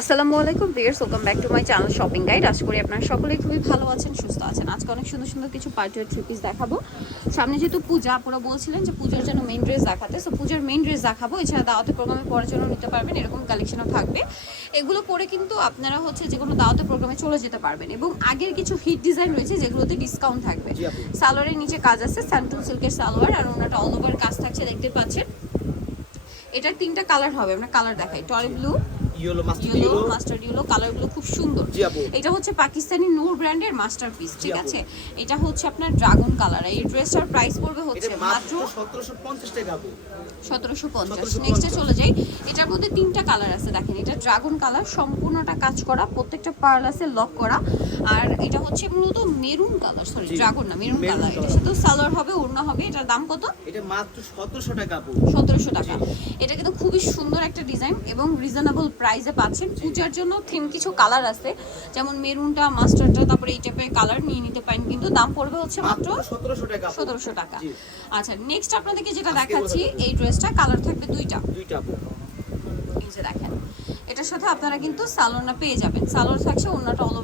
আসসালামু আলাইকুম viewers welcome back to my channel shopping guide আশা করি আপনারা সকলেই খুবই ভালো আছেন সুস্থ আছেন। আজকে অনেক সুন্দর সুন্দর কিছু পার্টির থ্রি পিস দেখাবো। সামনে যেহেতু পূজা আপনারা বলছিলেন যে পূজার জন্য মেইন ড্রেস দেখাতে। সো পূজার মেইন ড্রেস দেখাবো। এছাড়া দাওয়াতে প্রোগ্রামে পড়ার জন্য নিতে পারবেন এরকম কালেকশনও থাকবে। এগুলো পরে কিন্তু আপনারা হচ্ছে যে কোনো দাওয়াতে প্রোগ্রামে চলে যেতে পারবেন। এবং আগের কিছু হিট ডিজাইন রয়েছে যেগুলোতে ডিসকাউন্ট থাকবে। সালোয়ারের নিচে কাজ আছে স্যান্টুন সিল্কের সালোয়ার আর ওনাটা অল ওভার কাজ থাকছে দেখতে পাচ্ছেন। এটার তিনটা কালার হবে আমরা কালার দেখাই। Toy blue yellow mustard yellow mustard yellow কালারগুলো খুব সুন্দর। জি আপু। এটা হচ্ছে পাকিস্তানি নূর ব্র্যান্ডের মাস্টারপিস ঠিক আছে? এটা হচ্ছে আপনার ড্রাগন কালার। এই ড্রেসটার প্রাইস পড়বে হচ্ছে মাত্র মাত্র 1750 টাকা আপু। 1750 নেক্সটে চলে যাই। এটার মধ্যে তিনটা কালার আছে দেখেন। এটা ড্রাগন কালার সম্পূর্ণটা কাজ করা প্রত্যেকটা পার্ল আছে লক করা। আর এটা হচ্ছে মূলত মেরুন কালার সরি ড্রাগন না মেরুন কালার। এটার সাথে সালোয়ার হবে ওড়না হবে। এটার দাম কত? এটা মাত্র 1700 টাকা আপু। সতেরোশো টাকা। এটা কিন্তু খুবই সুন্দর একটা ডিজাইন এবং রিজনেবল প্রাইসে পাচ্ছেন। পূজার জন্য থিম কিছু কালার আছে। যেমন মেরুনটা মাস্টারটা তারপরে এই টাইপের কালার নিয়ে নিতে পারেন। কিন্তু দাম পড়বে হচ্ছে মাত্র মাত্র 1700 টাকা। সতেরোশো টাকা। আচ্ছা নেক্সট আপনাদেরকে যেটা দেখাচ্ছি এই ড্রেসটা কালার থাকবে দুইটা। দুইটা এই যে দেখেন এটার সাথে আপনারা কিন্তু সালোনা পেয়ে যাবেন। সালোয়ার থাকছে অন্যটা অল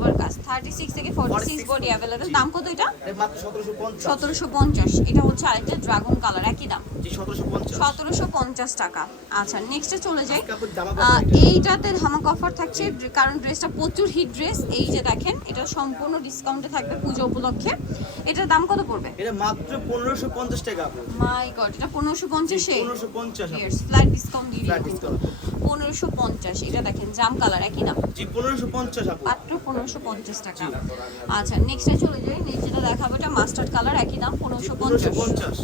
ওভার কাজ থার্টি সিক্স থেকে 46 বডি জি। দাম কত এটা? মাত্র 1750 সতেরোশো পঞ্চাশ। এটা হচ্ছে আরেকটা ড্রাগন কালার একই দাম। জি 1750 সতেরোশো পঞ্চাশ টাকা। আচ্ছা নেক্সটে চলে যাই। এইটাতে ধামাক অফার থাকছে কারণ ড্রেসটা প্রচুর হিট ড্রেস এই যে দেখেন এটা সম্পূর্ণ ডিসকাউন্টে থাকবে পুজো উপলক্ষে। এটার দাম কত পড়বে? এটা মাত্র 1550 টাকা মাই গড এটা পনেরোশো পঞ্চাশে? 1550 আপু ফ্ল্যাট ডিসকাউন্ট দিয়ে discount। পনেরোশো পঞ্চাশ এটা দেখেন জাম কালার একই দাম। জি 1550 আপু। মাত্র পনেরোশো পঞ্চাশ টাকা। আচ্ছা নেক্সটে চলে যাই। নেক্সট যেটা দেখাবো এটা মাস্টার্ড কালার একই দাম পনেরোশো পঞ্চাশ। 1550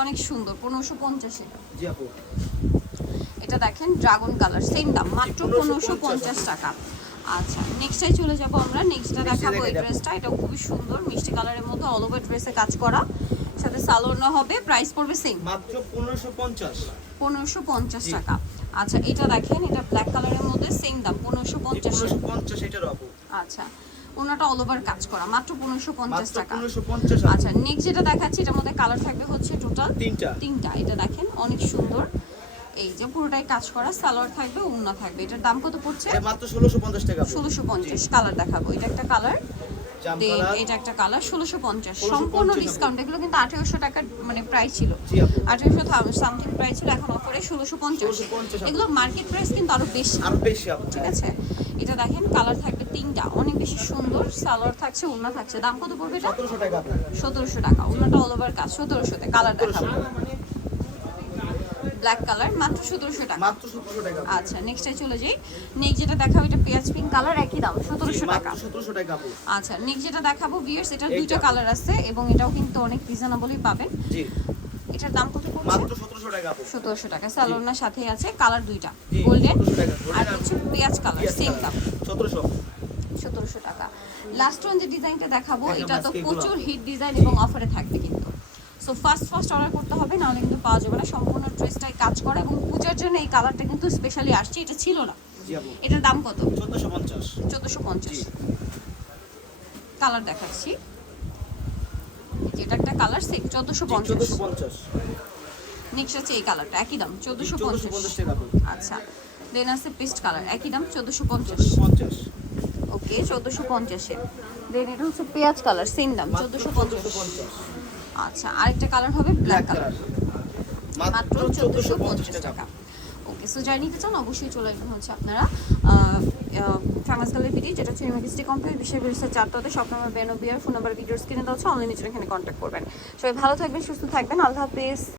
অনেক সুন্দর পনেরোশো পঞ্চাশে। জি আপু। এটা দেখেন ড্রাগন কালার সেম দাম মাত্র পনেরোশো পঞ্চাশ। টাকা। আচ্ছা নেক্সটে চলে যাব আমরা। নেক্সটটা দেখাবো এই ড্রেসটা এটাও খুবই সুন্দর মিষ্টি কালারের মধ্যে অল ওভার ড্রেসে কাজ করা। সাথে সালোয়ার হবে প্রাইস পড়বে সেম মাত্র 1550 পনেরোশো পঞ্চাশ জি। টাকা। আচ্ছা এটা দেখেন এটা ব্ল্যাক কালারের মধ্যে সেম দাম পনেরোশো জি পঞ্চাশ। 1550 এটার আপু। আচ্ছা ওনাটা অল ওভার কাজ করা মাত্র পনেরোশো পঞ্চাশ মাত্র টাকা। 1550 আচ্ছা নেক্সট যেটা দেখাচ্ছি এটার মধ্যে কালার থাকবে হচ্ছে টোটাল তিনটা। তিনটা। এটা দেখেন অনেক সুন্দর। এই যে পুরোটাই কাজ করা সালোয়ার থাকবে উন্না থাকবে। এটার দাম কত পড়ছে? এটা মাত্র 1650 টাকা। আপু ষোলোশো পঞ্চাশ কালার দেখাবো। এটা একটা কালার এটা একটা কালার ষোলোশো পঞ্চাশ। সম্পূর্ণ। ডিসকাউন্ট এগুলো কিন্তু আঠেরোশো টাকার মানে প্রাইস ছিল। আঠেরোশো সামথিং প্রাইস ছিল এখন অফারে ষোলোশো পঞ্চাশ। 1650 এগুলো মার্কেট প্রাইস কিন্তু আরও বেশি। আর বেশি ঠিক আছে? এটা দেখেন কালার থাকবে তিনটা। অনেক বেশি সুন্দর সালোয়ার থাকছে উন্না থাকছে। দাম কত পড়বে এটা? 1700 টাকা আপু সতেরোশো টাকা। অল ওভার কাজ সতেরোশোতে। কালার দেখাবো। ব্ল্যাক কালার মাত্র সতেরোশো টাকা। মাত্র 1700 টাকা। আচ্ছা নেক্সটে চলে যাই। নেক্সট যেটা দেখাবো এটা পেঁয়াজ পিঙ্ক কালার একই দাম সতেরোশো টাকা। 1700 টাকা আচ্ছা নেক্সট যেটা দেখাবো বিয়ার্স এটার দুইটা কালার আছে এবং এটাও কিন্তু অনেক রিজনেবলই পাবেন। জি। এটার দাম কত পড়ছে? মাত্র 1700 টাকা আপু। সতেরোশো টাকা। স্যালোনার সাথে আছে কালার দুইটা গোল্ডেন আর হচ্ছে পেঁয়াজ কালার সেম দাম। 1700 সতেরোশো টাকা। লাস্ট ওয়ান যে ডিজাইনটা দেখাবো এটা তো প্রচুর হিট ডিজাইন এবং অফারে থাকবে কিন্তু। সো ফার্স্ট ফার্স্ট অর্ডার করতে হবে নাহলে কিন্তু পাওয়া যাবে না। সম্পূর্ণ ড্রেসটাই কাজ করা এবং পূজার জন্য এই কালারটা কিন্তু স্পেশালি আসছে এটা ছিল না। এটার দাম কত? 1450 চোদ্দোশো পঞ্চাশ। জি। কালার দেখাচ্ছি। যেটা একটা কালার সেম চোদ্দোশো পঞ্চাশ। নেক্সট আছে এই কালারটা একই দাম চোদ্দোশো 1450 পঞ্চাশ আচ্ছা। দেন আছে পেস্ট কালার একই দাম চোদ্দোশো পঞ্চাশ। 1450 ওকে চোদ্দোশো পঞ্চাশে। দেন এটা হচ্ছে পেঁয়াজ কালার সেম দাম চোদ্দোশো পঞ্চাশ। 1450 আচ্ছা আরেকটা কালার হবে ব্ল্যাক কালার মাত্র চোদ্দোশো পঞ্চাশ টাকা। ওকে সো নিতে চান অবশ্যই চলে আসবেন হচ্ছে আপনারা। ফেমাস কালের ভিডিও যেটা হচ্ছে ইউনিভার্সিটি কমপ্লেন বিশ্বের বিরুদ্ধে চারটাতে সব নম্বর বেনো বিয়ার ফোন নাম্বার ভিডিও স্ক্রিনে দেওয়া হচ্ছে অনলাইনে এখানে কন্ট্যাক্ট করবেন। সবাই ভালো থাকবেন সুস্থ থাকবেন আল্লাহ হাফিজ।